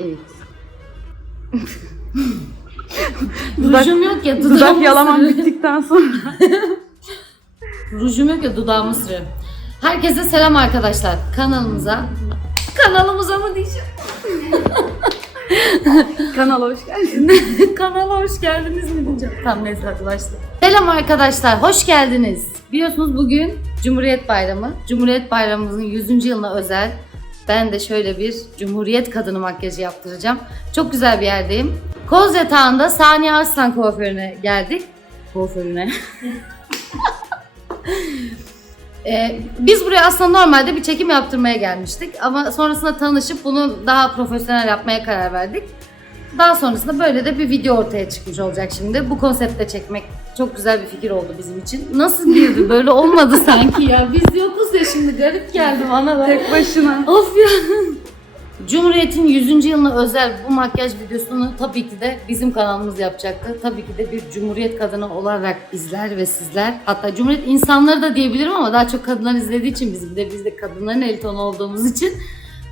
Evet. Dudak- Rujum yok ya Dudak dudağımı yalamam sürüyorum. bittikten sonra. Rujum yok ya dudağımı sürüyorum. Herkese selam arkadaşlar. Kanalımıza Kanalımıza mı diyeceğim? Kanala hoş geldin. Kanala hoş geldiniz mi diyeceğim. Tamam neyse başlayalım. Selam arkadaşlar, hoş geldiniz. Biliyorsunuz bugün Cumhuriyet Bayramı. Cumhuriyet Bayramımızın 100. yılına özel ben de şöyle bir Cumhuriyet kadını makyajı yaptıracağım. Çok güzel bir yerdeyim. Koz Yatağı'nda Saniye Arslan kuaförüne geldik. Kuaförüne. Ee, biz buraya aslında normalde bir çekim yaptırmaya gelmiştik ama sonrasında tanışıp bunu daha profesyonel yapmaya karar verdik. Daha sonrasında böyle de bir video ortaya çıkmış olacak şimdi. Bu konseptle çekmek çok güzel bir fikir oldu bizim için. Nasıl girdi? Böyle olmadı sanki ya. Biz yokuz ya şimdi garip geldi bana da. Tek başına. Of ya. Cumhuriyet'in 100. yılına özel bu makyaj videosunu tabii ki de bizim kanalımız yapacaktı. Tabii ki de bir Cumhuriyet kadını olarak bizler ve sizler hatta Cumhuriyet insanları da diyebilirim ama daha çok kadınlar izlediği için bizim de biz de kadınların el tonu olduğumuz için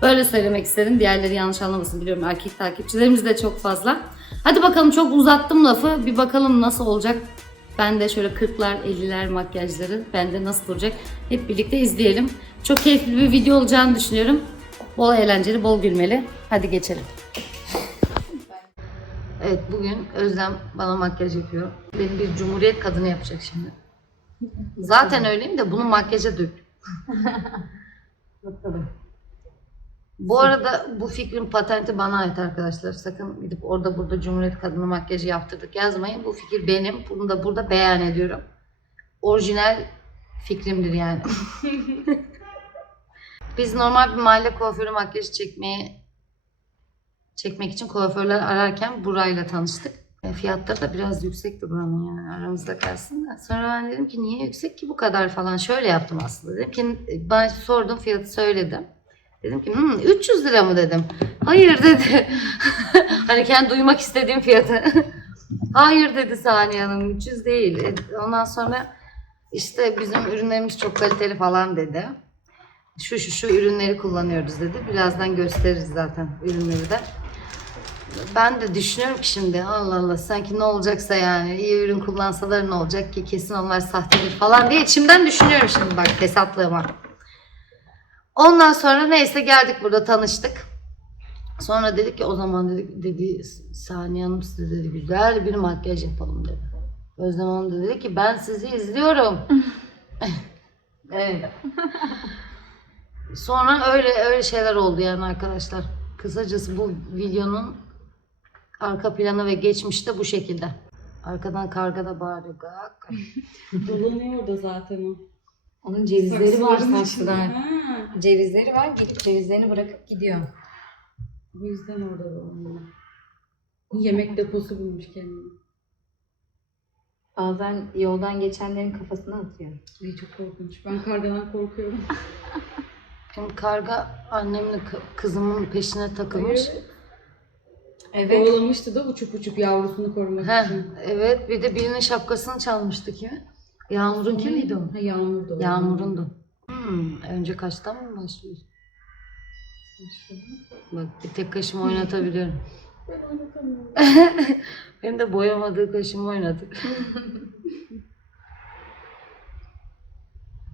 böyle söylemek istedim. Diğerleri yanlış anlamasın biliyorum erkek takipçilerimiz de çok fazla. Hadi bakalım çok uzattım lafı. Bir bakalım nasıl olacak. Ben de şöyle 40'lar 50'ler makyajları bende nasıl olacak hep birlikte izleyelim. Çok keyifli bir video olacağını düşünüyorum. Bol eğlenceli, bol gülmeli. Hadi geçelim. Evet bugün Özlem bana makyaj yapıyor. Beni bir cumhuriyet kadını yapacak şimdi. Zaten öyleyim de bunu makyaja dök. Bakalım. Bu arada bu fikrin patenti bana ait arkadaşlar. Sakın gidip orada burada Cumhuriyet Kadını makyajı yaptırdık yazmayın. Bu fikir benim. Bunu da burada beyan ediyorum. Orijinal fikrimdir yani. Biz normal bir mahalle kuaförü makyajı çekmeye çekmek için kuaförler ararken burayla tanıştık. E, fiyatları da biraz yüksekti buranın yani aramızda kalsın da. Sonra ben dedim ki niye yüksek ki bu kadar falan. Şöyle yaptım aslında. Dedim ki ben sordum fiyatı söyledim. Dedim ki "Hmm, 300 lira mı dedim. Hayır dedi. hani kendi duymak istediğim fiyatı. Hayır dedi Saniye Hanım 300 değil. E, Ondan sonra işte bizim ürünlerimiz çok kaliteli falan dedi. Şu şu şu ürünleri kullanıyoruz dedi. Birazdan gösteririz zaten ürünleri de. Ben de düşünüyorum ki şimdi Allah Allah sanki ne olacaksa yani iyi ürün kullansalar ne olacak ki kesin onlar sahtedir falan diye içimden düşünüyorum şimdi bak fesatlığıma. Ondan sonra neyse geldik burada tanıştık. Sonra dedik ki o zaman dedik dedi Saniye Hanım size dedi güzel bir makyaj yapalım dedi. Özlem Hanım da dedi ki ben sizi izliyorum. evet. Sonra öyle öyle şeyler oldu yani arkadaşlar. Kısacası bu videonun arka planı ve geçmişte bu şekilde. Arkadan karga da bağırıyor. Dolanıyor da zaten o. Onun cevizleri var Saksıların. Ha, Cevizleri var gidip cevizlerini bırakıp gidiyor. O yüzden orada dolanıyor. Yemek deposu bulmuş kendini. Bazen yoldan geçenlerin kafasına atıyor. Ay çok korkunç. Ben kargadan korkuyorum. Şimdi karga annemle kı- kızımın peşine takılmış. Evet. Kovalamıştı da uçup uçup yavrusunu korumak Heh, için. evet bir de birinin şapkasını çalmıştı kimi? Yağmur'un kimiydi o? Ha Yağmur. Yağmur'undu. Hmm, önce kaçtan mı başlıyoruz? Bak bir tek kaşımı oynatabiliyorum. Ben oynatamıyorum. Benim de boyamadığı kaşımı oynadık.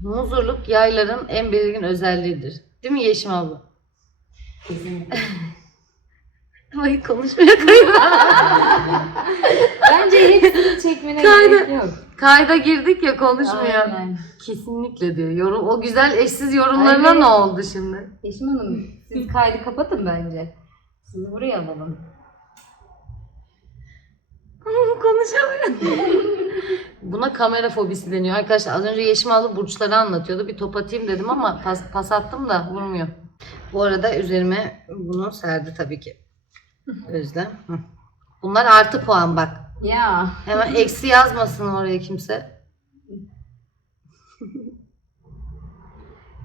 Muzurluk yayların en belirgin özelliğidir. Değil mi Yeşim abla? Kesinlikle. Ay konuşmaya koyma. Bence hepsini çekmene Kaydı. gerek yok. Kayda girdik ya konuşmuyor. Aynen. Kesinlikle diyor. Yorum, o güzel eşsiz yorumlarına Aynen. ne oldu şimdi? Yeşim Hanım siz kaydı kapatın bence. Sizi buraya alalım. Konuşamıyorum. Buna kamera fobisi deniyor. Arkadaşlar az önce Yeşim abla burçları anlatıyordu. Bir top atayım dedim ama pas, pas attım da vurmuyor. Bu arada üzerime bunu serdi tabii ki. Özlem. Hı. Bunlar artı puan bak. Ya. Hemen eksi yazmasın oraya kimse.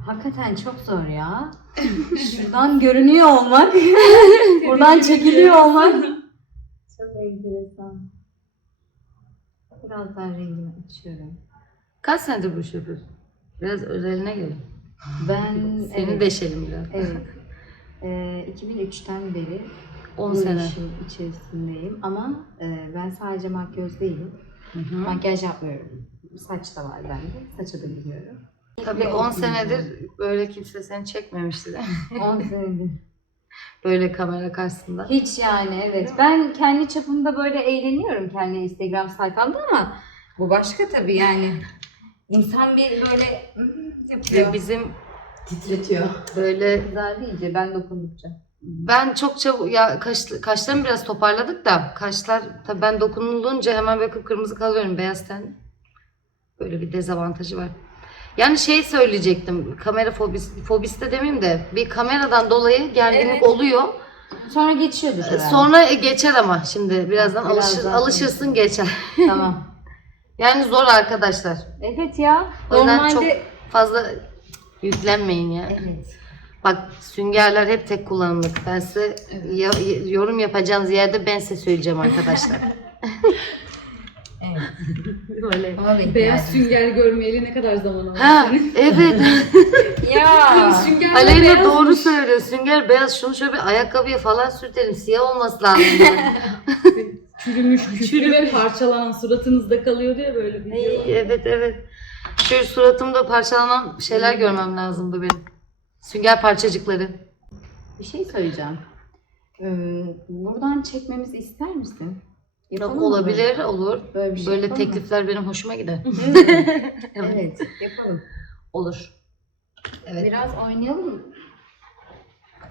Hakikaten çok zor ya. Şuradan görünüyor olmak. buradan çekiliyor olmak. Çok enteresan. Biraz daha rengini açıyorum. Kaç senedir bu yapıyorsun? Biraz özeline gelin. Ben Seni evet, deşelim biraz. evet. Ee, 2003'ten beri 10 bu sene. işin içerisindeyim ama e, ben sadece makyöz değilim. Hı hı. Makyaj yapmıyorum. Saç da var bende. Saça da biliyorum. Tabii 10 senedir böyle kimse seni çekmemişti de. 10 senedir. Böyle kamera karşısında. Hiç yani evet. Ben kendi çapımda böyle eğleniyorum kendi Instagram sayfamda ama bu başka tabii yani. İnsan bir böyle yapıyor. Ve bizim Titretiyor. böyle Güzel deyince ben dokundukça. Ben çok çabuk ya kaş, kaşlarımı biraz toparladık da kaşlar tabii ben dokunulunca hemen böyle kıpkırmızı kalıyorum beyaz ten. Böyle bir dezavantajı var. Yani şey söyleyecektim. Kamera fobisi, fobisi de demeyeyim de bir kameradan dolayı gerginlik Evet. oluyor. Sonra geçiyordur herhalde. Sonra geçer ama şimdi birazdan Birazdan alışır, alışırsın geçer. tamam. Yani zor arkadaşlar. Evet ya. O yüzden Normalde çok fazla yüklenmeyin ya. Evet. Bak süngerler hep tek kullanımlık. Ben size ya- yorum yapacağınız yerde ben size söyleyeceğim arkadaşlar. Evet. Böyle. Ona denk Beyaz geldim. sünger görmeyeli ne kadar zaman oldu Ha senin? evet. Ya. Sünger Aleyna beyaz doğru söylüyor. Sünger beyaz. Şunu şöyle bir ayakkabıya falan sürtelim. Siyah olması lazım. Çürümüş, küflü ve parçalanan suratınızda kalıyordu ya böyle bir Ay, evet evet. Şu suratımda parçalanan şeyler görmem lazımdı benim. Sünger parçacıkları. Bir şey söyleyeceğim. Ee, buradan çekmemizi ister misin? Yapalım mı olabilir, olur. Böyle, böyle, bir şey Böyle yapalım mı? teklifler benim hoşuma gider. Evet, yapalım. Olur. Evet. Biraz oynayalım.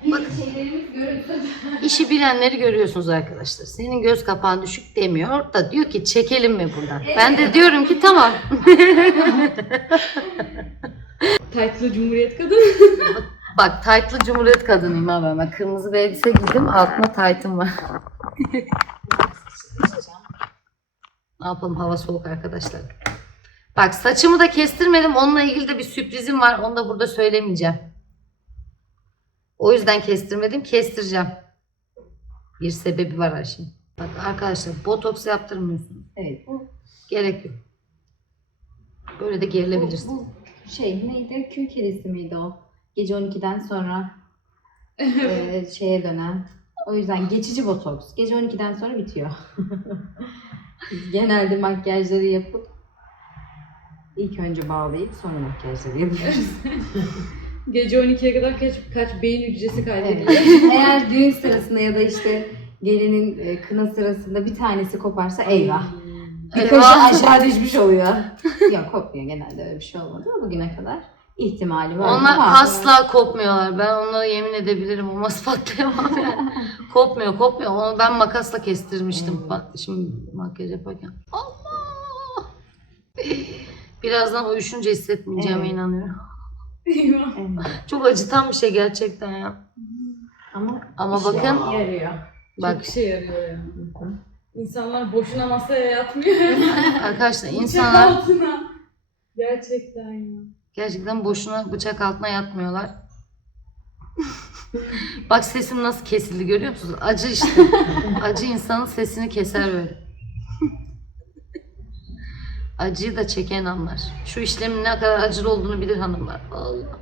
Bak. İşi bilenleri görüyorsunuz arkadaşlar. Senin göz kapağın düşük demiyor da diyor ki çekelim mi buradan? Ben de diyorum ki tamam. Taytlı Cumhuriyet kadın. Bak taytlı cumhuriyet kadınıyım abi ben. Kırmızı bir elbise giydim altına taytım var. ne yapalım hava soğuk arkadaşlar. Bak saçımı da kestirmedim. Onunla ilgili de bir sürprizim var. Onu da burada söylemeyeceğim. O yüzden kestirmedim. Kestireceğim. Bir sebebi var şeyin. Bak arkadaşlar botoks yaptırmıyorsunuz. Evet, Gerek yok. Böyle de gerilebilirsin. Şey neydi? Kül kedisi miydi o? Gece 12'den sonra e, şeye dönen. O yüzden geçici botoks. Gece 12'den sonra bitiyor. Biz genelde makyajları yapıp ilk önce bağlayıp sonra makyajları yapıyoruz. Gece 12'ye kadar kaç, kaç beyin hücresi kaybediliyor. Evet. Eğer düğün sırasında ya da işte gelinin e, kına sırasında bir tanesi koparsa eyvah. Bir Eyvah. aşağı düşmüş oluyor. Yok kopmuyor genelde öyle bir şey olmadı ama bugüne kadar ihtimali var. Onlar ama- asla kopmuyorlar. Ben onlara yemin edebilirim. O mas patlayamam ya. kopmuyor, kopmuyor. Onu ben makasla kestirmiştim. Hmm. Bak şimdi makyaj yaparken. Allah! Birazdan uyuşunca hissetmeyeceğime Evet. inanıyorum. Evet. Çok acıtan bir şey gerçekten ya. Ama Ama bakın yarıyor. bak Çok işe yarıyor ya. İnsanlar boşuna masaya yatmıyor. arkadaşlar Bıçak insanlar altına. Gerçekten ya. gerçekten boşuna bıçak altına yatmıyorlar. Bak sesim nasıl kesildi görüyor musunuz? Acı işte. Acı insanın sesini keser böyle. Acıyı da çeken anlar. Şu işlemin ne kadar acılı olduğunu bilir hanımlar. Allah.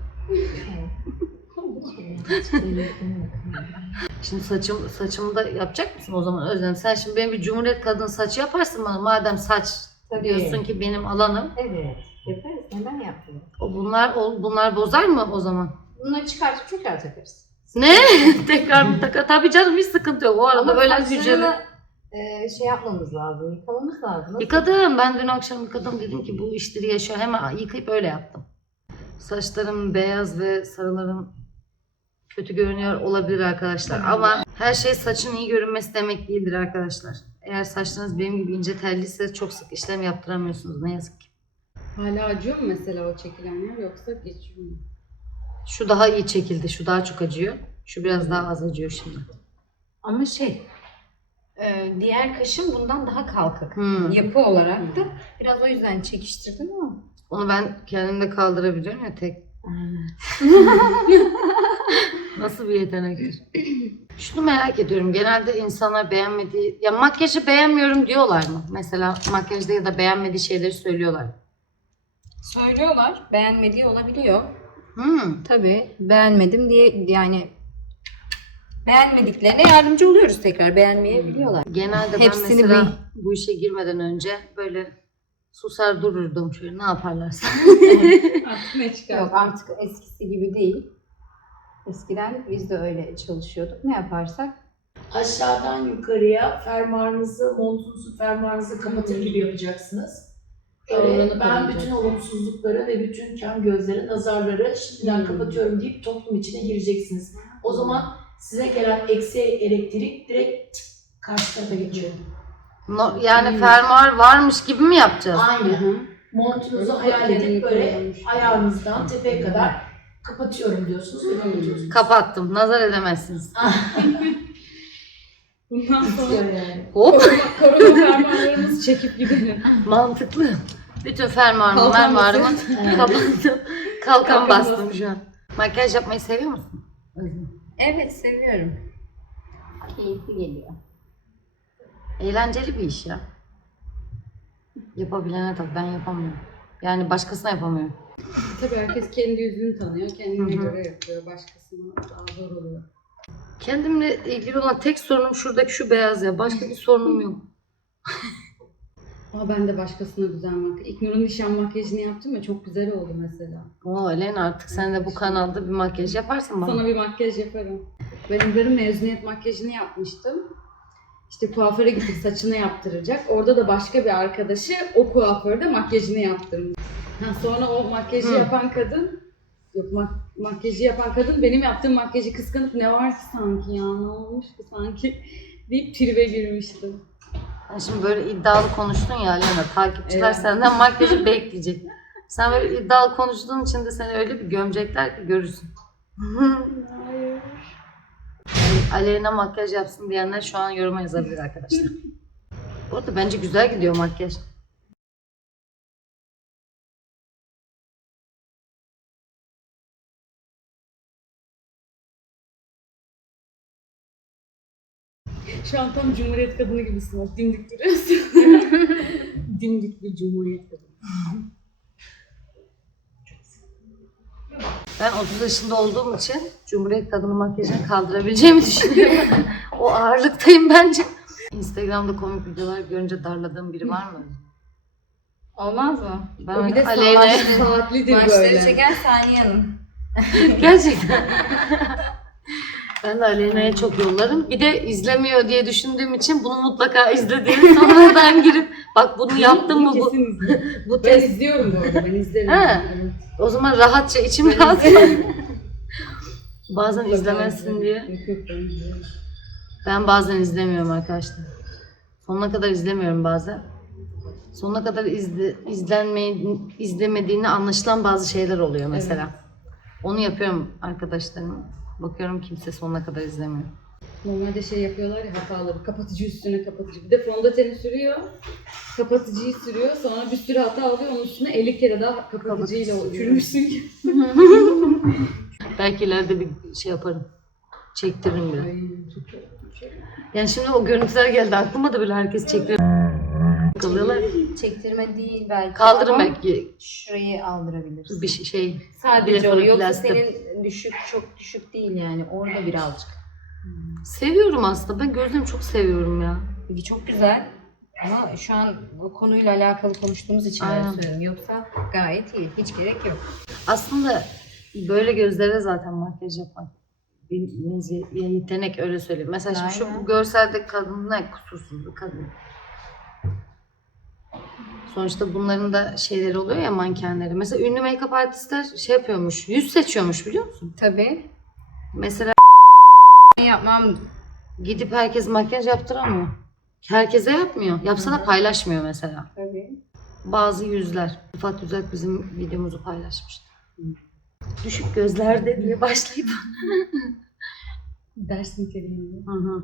Şimdi saçım saçımı da yapacak mısın o zaman Özlem? Sen şimdi benim bir cumhuriyet kadın saçı yaparsın bana. Madem saç Tabii. diyorsun ki benim alanım. Evet. Yaparız. Neden yapmıyoruz? O bunlar o- bunlar bozar mı o zaman? Bunları çıkartıp tekrar takarız. Ne? Tekrar mı takar? Tabii canım hiç sıkıntı yok. O arada Ama böyle saçlarını, hücreli. e, şey yapmamız lazım. Yıkamamız lazım. Yıkadım. Ben dün akşam yıkadım. Dedim ki bu işleri yaşıyor. Hemen yıkayıp öyle yaptım. Saçlarım beyaz ve sarılarım kötü görünüyor olabilir arkadaşlar. Ama her şey saçın iyi görünmesi demek değildir arkadaşlar. Eğer saçlarınız benim gibi ince telliyse çok sık işlem yaptıramıyorsunuz ne yazık ki. Hala acıyor mu mesela o çekilen yer yoksa geçiyor mu? Şu daha iyi çekildi. Şu daha çok acıyor. Şu biraz daha az acıyor şimdi. Ama şey e, diğer kaşım bundan daha kalkık. Hmm. Yapı olarak da biraz o yüzden çekiştirdim ama. Onu ben kendim de kaldırabiliyorum ya tek. Nasıl bir yetenektir? Şunu merak ediyorum. Genelde insanlar beğenmediği, ya makyajı beğenmiyorum diyorlar mı? Mesela makyajda ya da beğenmediği şeyleri söylüyorlar. Söylüyorlar. Beğenmediği olabiliyor. Hmm. Tabii. Beğenmedim diye yani Beğenmediklerine yardımcı oluyoruz tekrar. Beğenmeyebiliyorlar. Genelde Hepsini ben mesela bu işe girmeden önce böyle susar dururdum şöyle ne yaparlarsa. Artık ne çıkar? Yok artık eskisi gibi değil. Eskiden biz de öyle çalışıyorduk. Ne yaparsak aşağıdan yukarıya fermuarınızı, montunuzu, fermuarınızı kapatır gibi yapacaksınız. Oranı ben bütün olumsuzlukları ve bütün kem gözleri, nazarları şimdiden Hmm. kapatıyorum deyip toplum içine gireceksiniz. O zaman size gelen eksi elektrik direkt karşı tarafa geçiyor. No- yani Hmm. fermuar varmış gibi mi yapacağız? Aynen. Hı hı. Montunuzu hayal edip böyle ayağınızdan tepeye kadar kapatıyorum diyorsunuz ve kapatıyorsunuz. Kapattım. Nazar edemezsiniz. Bundan sonra yani. Hop. fermuarlarımızı çekip gidelim. Mantıklı. Bütün fermuarımı, Kalkan mermuarımı kapattım. Kalkan Kalkan bastım bastım. şu an. Makyaj yapmayı seviyor musun? Evet seviyorum. Keyifli geliyor. Eğlenceli bir iş ya. Yapabilene tabii ben yapamıyorum. Yani başkasına yapamıyorum. Tabii herkes kendi yüzünü tanıyor, kendine göre yapıyor. Başkasına daha zor oluyor. Kendimle ilgili olan tek sorunum şuradaki şu beyaz ya. Başka bir sorunum yok. Ama ben de başkasına güzel makyaj. İlknur'un nişan makyajını yaptım ya çok güzel oldu mesela. Oo Elena artık sen de bu kanalda bir makyaj yaparsın bana. Sana bir makyaj yaparım. Ben İlber'in mezuniyet makyajını yapmıştım. İşte kuaföre gittik saçını yaptıracak. Orada da başka bir arkadaşı o kuaförde makyajını yaptırmış. Ha, sonra o makyajı Hı. yapan kadın Yok mak- makyajı yapan kadın benim yaptığım makyajı kıskanıp ne var ki sanki ya ne olmuş ki sanki deyip tribe girmişti. Sen şimdi böyle iddialı konuştun ya Elena. Takipçiler Evet. senden makyajı bekleyecek. Sen böyle iddialı konuştuğun için de seni öyle bir gömecekler ki görürsün. Hayır. Aleyna makyaj yapsın diyenler şu an yoruma yazabilir arkadaşlar. Bu arada bence güzel gidiyor makyaj. Şu an tam Cumhuriyet kadını gibisin. Bak dimdik duruyorsun. dimdik bir Cumhuriyet kadını. Ben 30 yaşında olduğum için Cumhuriyet Kadını makyajını kaldırabileceğimi düşünüyorum. o ağırlıktayım bence. Instagram'da komik videolar görünce darladığım biri var mı? Olmaz mı? Ben o bir de Aleyna'ya Saatlidir Maçları böyle. çeken Saniye Hanım. gerçekten ben de Aleyna'ya çok yollarım. Bir de izlemiyor diye düşündüğüm için bunu mutlaka izlediğim sonradan girip bak bunu yaptım mı bu, Kesin bu Ben test. izliyorum bu arada. Ben izlerim. Ha. Evet. O zaman rahatça içim rahat. Bazen izlemezsin diye. Yok yok ben bazen izlemiyorum arkadaşlar. Sonuna kadar izlemiyorum bazen. Sonuna kadar izle, izlenmeyi, izlemediğini anlaşılan bazı şeyler oluyor mesela. Onu yapıyorum arkadaşlarıma. Bakıyorum kimse sonuna kadar izlemiyor. Normalde şey yapıyorlar ya hataları. Kapatıcı üstüne kapatıcı. Bir de fondöteni sürüyor. Kapatıcıyı sürüyor. Sonra bir sürü hata alıyor. Onun üstüne 50 kere daha kapatıcıyla Kapatıcı sürmüşsün gibi. Belki ileride bir şey yaparım. Çektiririm bile. Ay çok çok çok. Yani şimdi o görüntüler geldi aklıma da böyle herkes çektiriyor. Kalıyorlar. Çektirme değil belki. Ama belki Şurayı aldırabiliriz. bir şey- şey. Sadece o. Yoksa plastik. senin düşük çok düşük değil yani. Orada birazcık. Seviyorum aslında. Ben gözlerimi çok seviyorum ya. Peki çok güzel. Ama şu an o konuyla alakalı konuştuğumuz için Aynen. ben söylüyorum. Yoksa gayet iyi. Hiç gerek yok. Aslında böyle gözlere zaten makyaj yapmak bir mezi- yetenek öyle söyleyeyim. Mesela şimdi şu Aynen. bu görselde kadın ne kusursuz bir kadın. Sonuçta bunların da şeyleri oluyor ya mankenleri. Mesela ünlü make-up artistler şey yapıyormuş, yüz seçiyormuş biliyor musun? Tabii. Mesela Yapmam. gidip herkes makyaj yaptıramıyor. Herkese yapmıyor. Yapsa da paylaşmıyor mesela. Tabii. Bazı yüzler. Rıfat Düzak bizim videomuzu paylaşmıştı. Düşük gözlerde diye başlayıp Ders niteliğinde. Hı hı.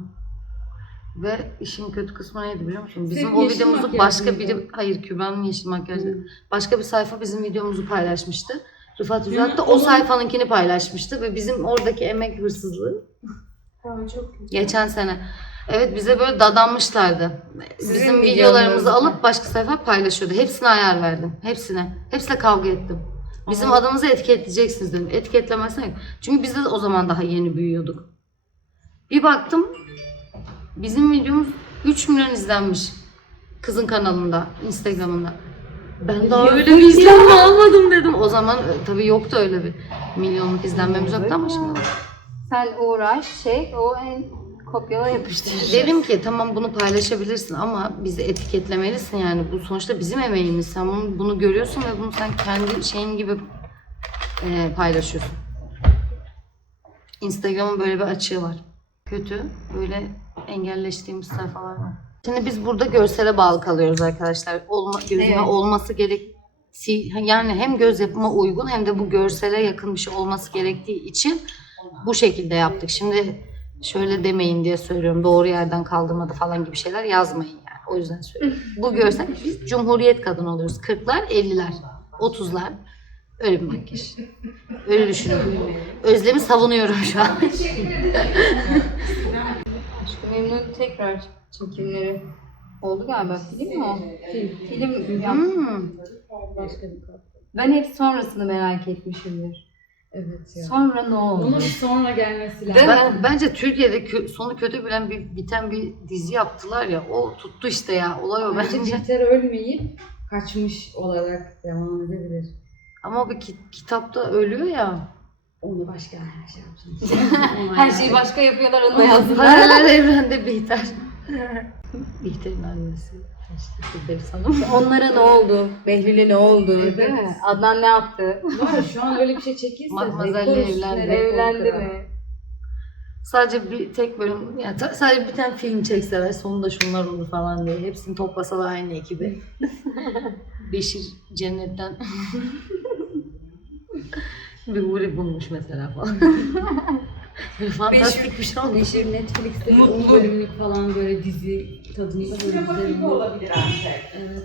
Ve işin kötü kısmı neydi biliyor musun? Bizim Senin o yeşil videomuzu makyaj başka mıydı? biri, hayır Kübra'nın yeşil makyajı. Başka bir sayfa bizim videomuzu paylaşmıştı. Rıfat Üzat da o onun- sayfanınkini paylaşmıştı ve bizim oradaki emek hırsızlığı çok geçen sene. Evet bize böyle dadanmışlardı. Sizin bizim videolarınızı- videolarımızı alıp başka sayfa paylaşıyordu. Hepsine ayar verdim. Hepsine. Hepsiyle kavga ettim. Bizim Ama- adımızı etiketleyeceksiniz dedim. Etiketlemezsen yok. Çünkü biz de o zaman daha yeni büyüyorduk. Bir baktım bizim videomuz 3 milyon izlenmiş. Kızın kanalında, Instagram'ında. Ben daha öyle bir izlenme almadım dedim. O zaman e, tabii yoktu öyle bir milyonluk izlenmemiz yoktu ama şimdi var. Sen uğraş, şey, o en kopyala yapıştır. Dedim ki tamam bunu paylaşabilirsin ama bizi etiketlemelisin yani. Bu sonuçta bizim emeğimiz. Sen bunu, bunu görüyorsun ve bunu sen kendi şeyin gibi e, paylaşıyorsun. Instagram'ın böyle bir açığı var. Kötü. Böyle engelleştiğimiz sayfalar var. Şimdi biz burada görsele bağlı kalıyoruz arkadaşlar. Olma, gözüme Evet. olması gerek yani hem göz yapıma uygun hem de bu görsele yakın bir şey olması gerektiği için bu şekilde yaptık. Şimdi şöyle demeyin diye söylüyorum. Doğru yerden kaldırmadı falan gibi şeyler yazmayın yani. O yüzden söylüyorum. Bu görsel biz cumhuriyet kadın oluyoruz. 40'lar, 50'ler, 30'lar. Öyle bir makyaj. Öyle düşünüyorum. Özlem'i savunuyorum şu an. Aşkı Memnun tekrar çekimleri oldu galiba. Film mi o? Film. Film. Hmm. Başka bir. Ben hep sonrasını merak etmişimdir. Evet ya. Sonra ne oldu? Bunun bir sonra gelmesi lazım. Ben, bence Türkiye'de kö- sonu kötü bilen bir biten bir dizi yaptılar ya. O tuttu işte ya. Olay o Bence bence. Bihter ölmeyip kaçmış olarak devam edebilir. Ama bir ki- kitapta ölüyor ya. Onu başka bir şey yapacağım. Her şeyi başka yapıyorlar onu yazdılar. Paralel evrende Bihter. Bihter'in annesi. İşte Firdevs Hanım. Onlara ne oldu? Behlül'e ne oldu? Evet. Değil mi? Adnan ne yaptı? Var ya, şu an öyle bir şey çekilse Matmazel'le evlendi. Evlendi mi? Sadece bir tek bölüm, yani ta- sadece bir tane film çekseler sonunda şunlar olur falan diye. Hepsini toplasalar aynı ekibi. Beşir cennetten bir Uri bulmuş mesela falan. Böyle fantastik bir şey olmuş. Neşir Netflix'te bir Mutlu. 10 bölümlük falan böyle dizi tadında böyle güzel olur. olabilir artık. Evet.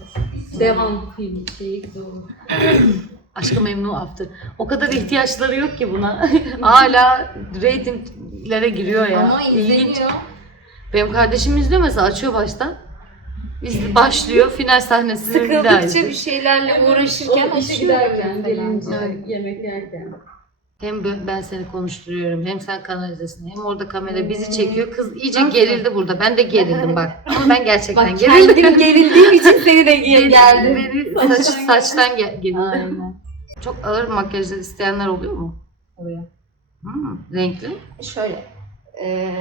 Devam film şeyi doğru. Aşkı Memnu After. O kadar ihtiyaçları yok ki buna. Hala reytinglere giriyor ya. Ama İlginç. izleniyor. Benim kardeşim izliyor mesela açıyor baştan. Biz başlıyor final sahnesi bir daha Sıkıldıkça bir şeylerle uğraşırken O işe giderken, gelince, yemek yerken. Hem ben seni konuşturuyorum hem sen kanalizesin hem orada kamera bizi çekiyor. Kız iyice gerildi burada. Ben de gerildim bak. Ama ben gerçekten Bak gerildim. kendim gerildiğim için seni de gel- geldi. Beni saç, saçtan ge- gerildim. Aynen. Çok ağır makyajlar isteyenler oluyor mu? Oluyor. Hmm, renkli. Şöyle. eee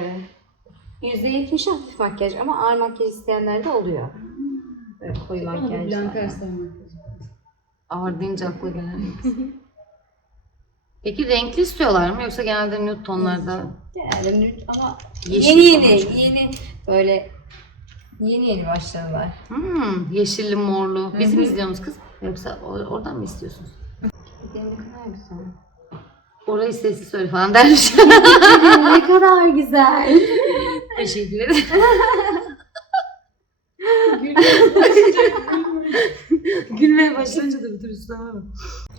%70 hafif makyaj ama ağır makyaj isteyenler de oluyor. Böyle koyu makyaj. Arslan Ağır deyince akla gelen. Peki renkli istiyorlar mı yoksa genelde nude tonlarda Genelde nude ama yeşil yeni yeni çıkıyor? yeni böyle yeni yeni başladılar. Hmm, yeşilli morlu. Biz Hı mi hı. izliyoruz kız? Yoksa or- oradan mı istiyorsunuz? Benim ne kadar güzel. Orayı sessiz söyle falan dermiş. ne kadar güzel. Teşekkür ederim. Gülmeye başlayınca da bir tür istemem.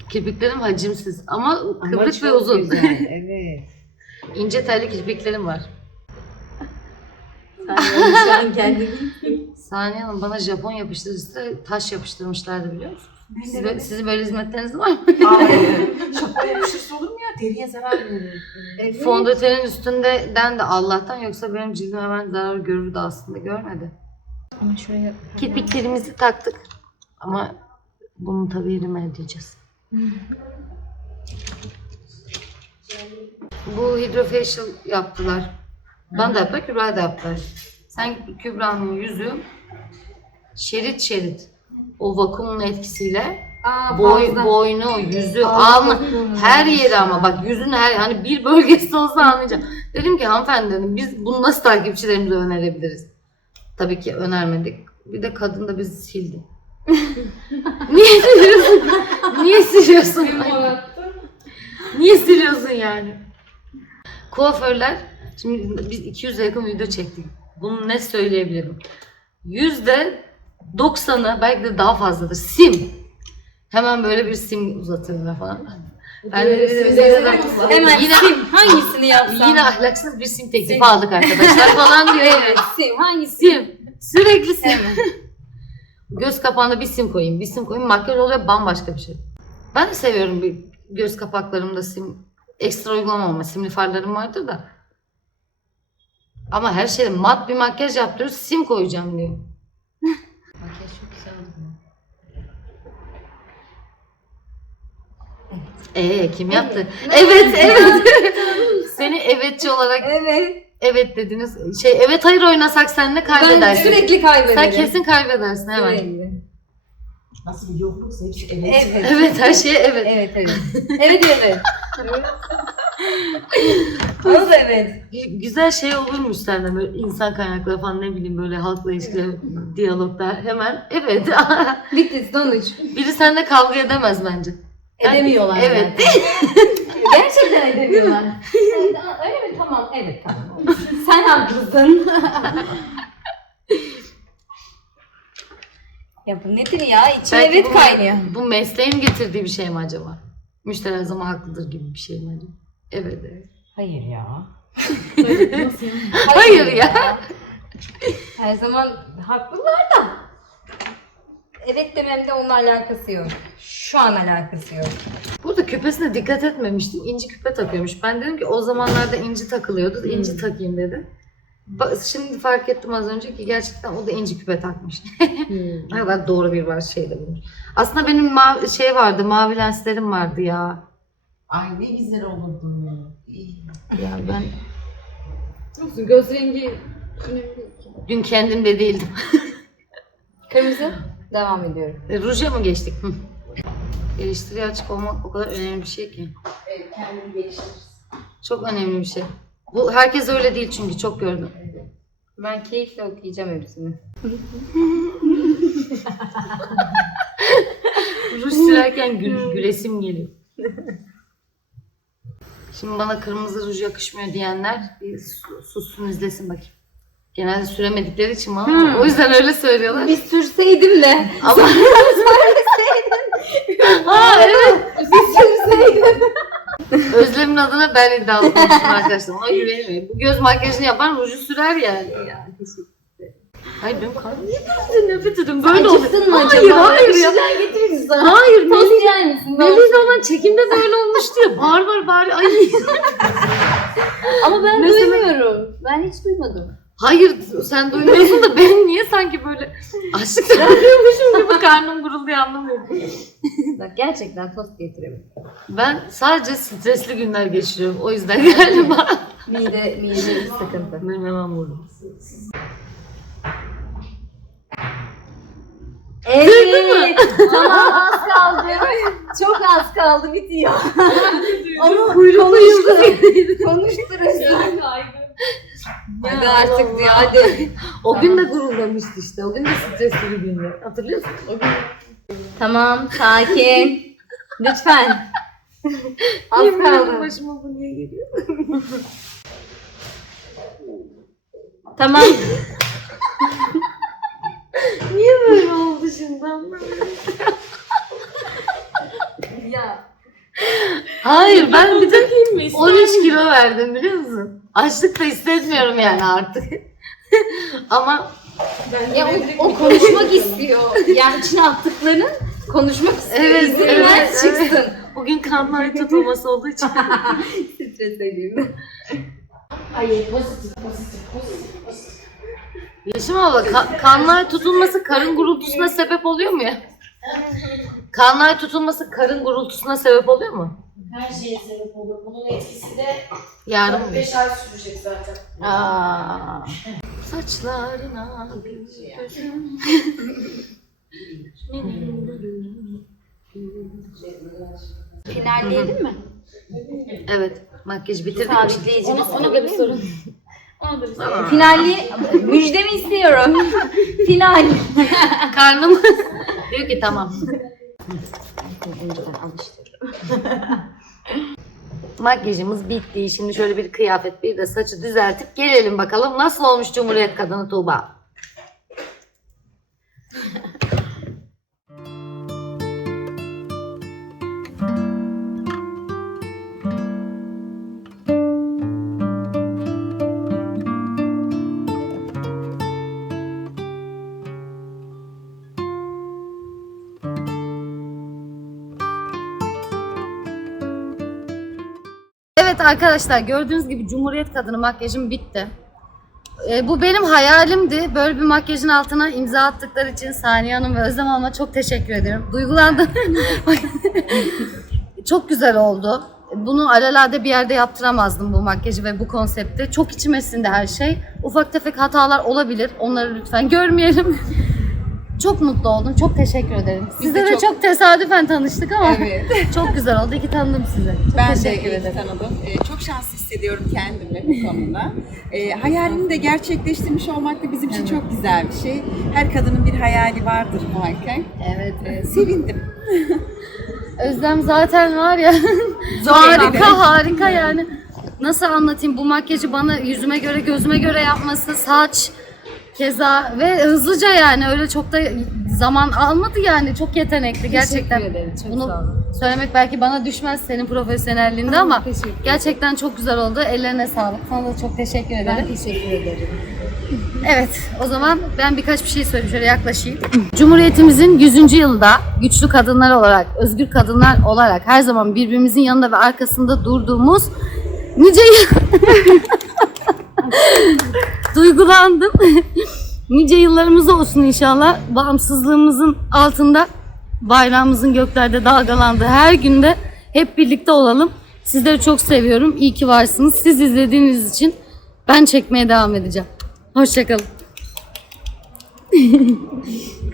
Kirpiklerim hacimsiz ama kıvrık ve uzun. evet. İnce telli kirpiklerim var. Sen yani şu an kendini Saniye Hanım bana Japon yapıştırıcısı taş yapıştırmışlardı biliyor musunuz? Siz sizin böyle hizmetleriniz var mı? Hayır. Şapka yapışırsa olur mu ya? Deriye zarar verir. Evet. Fondötenin üstünden de Allah'tan yoksa benim cildim hemen zarar görürdü aslında görmedi. Ama şuraya Kirpiklerimizi taktık ama bunun tabii yerine ödeyeceğiz. Bu hydrofacial yaptılar. Ben de yaptılar, Kübra da yaptılar. Sen Kübra'nın yüzü şerit şerit o vakumun etkisiyle Aa, boy, fazla. boynu, yüzü, alnı her yeri ama bak yüzün her hani bir bölgesi olsa anlayacağım. Dedim ki hanımefendi dedim biz bunu nasıl takipçilerimize önerebiliriz? Tabii ki önermedik. Bir de kadın da bizi sildi. Niye siliyorsun? Niye siliyorsun? Niye siliyorsun yani? Kuaförler, şimdi biz 200'e yakın video çektik. Bunu ne söyleyebilirim? Yüzde 90'ı belki de daha fazladır. Sim. Hemen böyle bir sim uzatıyorlar falan. Ben de dedim, Hemen yine, sim hangisini yapsam? yine ahlaksız bir sim teklifi aldık arkadaşlar falan diyor. evet sim hangisi? Sim. Sürekli sim. göz kapağına bir sim koyayım, bir sim koyayım. Makyaj oluyor bambaşka bir şey. Ben de seviyorum bir göz kapaklarımda sim. Ekstra uygulamam ama simli farlarım vardır da. Ama her şeyde mat bir makyaj yaptırıyoruz. Sim koyacağım diyor. makyaj çok güzel oldu. Ee kim yaptı? Evet evet. Seni evetçi olarak Evet. evet dediniz. Şey evet hayır oynasak sen de Ben kaybedersin. sürekli kaybederim. Sen kesin kaybedersin hemen. Sürekli. Nasıl bir yokluksa hepsi evet. Evet. Evet her şeye evet. Evet evet. Evet evet. Ama da evet. Güzel şey olurmuş sende böyle insan kaynakları falan ne bileyim böyle halkla ilişkiler, diyaloglar hemen evet. Bitti sonuç. Biri seninle kavga edemez bence. Edemiyorlar Evet. Gerçekten edemiyorlar. Öyle mi? Tamam. Evet tamam. Sen haklısın. ya bu nedir ya? İçim Belki evet bu- kaynıyor. Bu mesleğin getirdiği bir şey mi acaba? Müşteri her zaman haklıdır gibi bir şey mi acaba? Evet evet. Hayır ya. Hayır ya. Her zaman haklılar da. Evet dememde onunla alakası yok. Şu an alakası yok. Burada küpesine dikkat etmemiştim. İnci küpe takıyormuş. Ben dedim ki o zamanlarda inci takılıyordu. İnci takayım dedi. Ba- Şimdi fark ettim az önce ki gerçekten o da inci küpe takmış. Ne kadar doğru bir var şeyde bulmuş. Aslında benim mavi, şey vardı, mavi lenslerim vardı ya. Ay ne güzel olurdu. İyi. Ya ben Olsun göz rengi önemli dün kendimde değildim. Kırmızı. Devam ediyorum. E, Ruja mı geçtik? Hı. Eleştiriye açık olmak o kadar önemli bir şey ki. Evet kendini geliştiririz. Çok önemli bir şey. Bu herkes öyle değil çünkü çok gördüm. Ben keyifle okuyacağım hepsini. Ruj sürerken gül, gülesim geliyor. Şimdi bana kırmızı ruj yakışmıyor diyenler bir su- sussun izlesin bakayım. Genelde süremedikleri için bana Hmm. o yüzden öyle söylüyorlar. Bir sürseydim de. Ama Aa evet. Bir sürseydim. Özlem'in adına ben iddialı konuştum arkadaşlar. Ona güvenmeyin. Bu göz makyajını yapan ruju sürer yani. Ya, Hayır benim karnım niye böyle nefret ediyorum. Böyle olur. Acıktın mı Hayır acaba? hayır Bir ya. şeyler getiririz sana. Hayır Tost Melih. yer misin? Melih olan çekimde böyle olmuştu ya. Bağır bağır bağır. Ay. Ama ben Mesela- duymuyorum. Ben hiç duymadım. Hayır sen duymuyorsun da ben niye sanki böyle açlıktan ölüyormuşum gibi karnım gurulduyor anlamıyorum. Bak gerçekten tost getirelim. Ben sadece stresli günler geçiriyorum. O yüzden galiba. Mide, mide sıkıntı. Benim hemen vurdum. Evet. Tamam az kaldı. Çok az kaldı bitiyor. Onu konuştur. Konuşturursun. Hadi artık diyor hadi. O gün de guruldamıştı işte. O gün de stresli bir gündü. Hatırlıyor musun? O gün Tamam sakin. Lütfen. Az Yemin ederim kaldı. başıma bu niye geliyor? Tamam. Niye böyle oldu şimdi ya. Hayır ben bir de 13 kilo verdim biliyor musun? Açlık da hissetmiyorum yani artık. Ama Ya o, o konuşmak istiyor. Yani içine attıklarını konuşmak istiyor. Evet, İzin ver evet, çıksın. bugün kanlar tutulması olduğu için. Stres edeyim. Hayır pozitif pozitif pozitif pozitif. Yeşim abla ka- kanlar tutulması karın gurultusuna sebep oluyor mu ya? Kanlar tutulması karın gurultusuna sebep oluyor mu? Her şeye sebep olur. Bunun etkisi de Yarın mı? 5 ay sürecek zaten. Aa. Saçlarına gözüm. Finalleyelim mi? evet, makyaj bitirdik. Sabitleyici. Ona, ona da bir sorun. Ona da bir sorun. Finalli müjdemi istiyorum. Final. Karnım diyor ki tamam. Makyajımız bitti. Şimdi şöyle bir kıyafet, bir de saçı düzeltip gelelim bakalım nasıl olmuş Cumhuriyet kadını Tuğba. Evet arkadaşlar gördüğünüz gibi Cumhuriyet kadını makyajım bitti. E, bu benim hayalimdi. Böyle bir makyajın altına imza attıkları için Saniye Hanım ve Özlem Hanım'a çok teşekkür ederim. Duygulandım. çok güzel oldu. Bunu alelade bir yerde yaptıramazdım bu makyajı ve bu konsepti. Çok içime sindi her şey. Ufak tefek hatalar olabilir. Onları lütfen görmeyelim. Çok mutlu oldum. Çok teşekkür ederim. Sizle de de çok- çok tesadüfen tanıştık ama Evet. çok güzel oldu. İyi ki tanıdım sizi. Çok Ben de teşekkür iyi ederim. tanıdım. Ee, çok şanslı hissediyorum kendimi bu konuda. Ee, hayalini de gerçekleştirmiş olmak da bizim için çok güzel bir şey. Her kadının bir hayali vardır muhakkak. Evet. Ee, sevindim. Özlem zaten var ya harika harika yani. Nasıl anlatayım bu makyajı bana yüzüme göre gözüme göre yapması saç keza ve hızlıca yani öyle çok da zaman almadı yani çok yetenekli gerçekten. Ederim. Çok Bunu sağ olun. söylemek belki bana düşmez senin profesyonelliğinde ama gerçekten çok güzel oldu. Ellerine sağlık. Sana da çok teşekkür ederim. Ben teşekkür ederim. Evet, o zaman ben birkaç bir şey söyleyeyim. Şöyle yaklaşayım. Cumhuriyetimizin 100. yılında güçlü kadınlar olarak, özgür kadınlar olarak her zaman birbirimizin yanında ve arkasında durduğumuz nice duygulandım. nice yıllarımız olsun inşallah. Bağımsızlığımızın altında bayrağımızın göklerde dalgalandığı her günde hep birlikte olalım. Sizleri çok seviyorum. İyi ki varsınız. Siz izlediğiniz için ben çekmeye devam edeceğim. Hoşçakalın.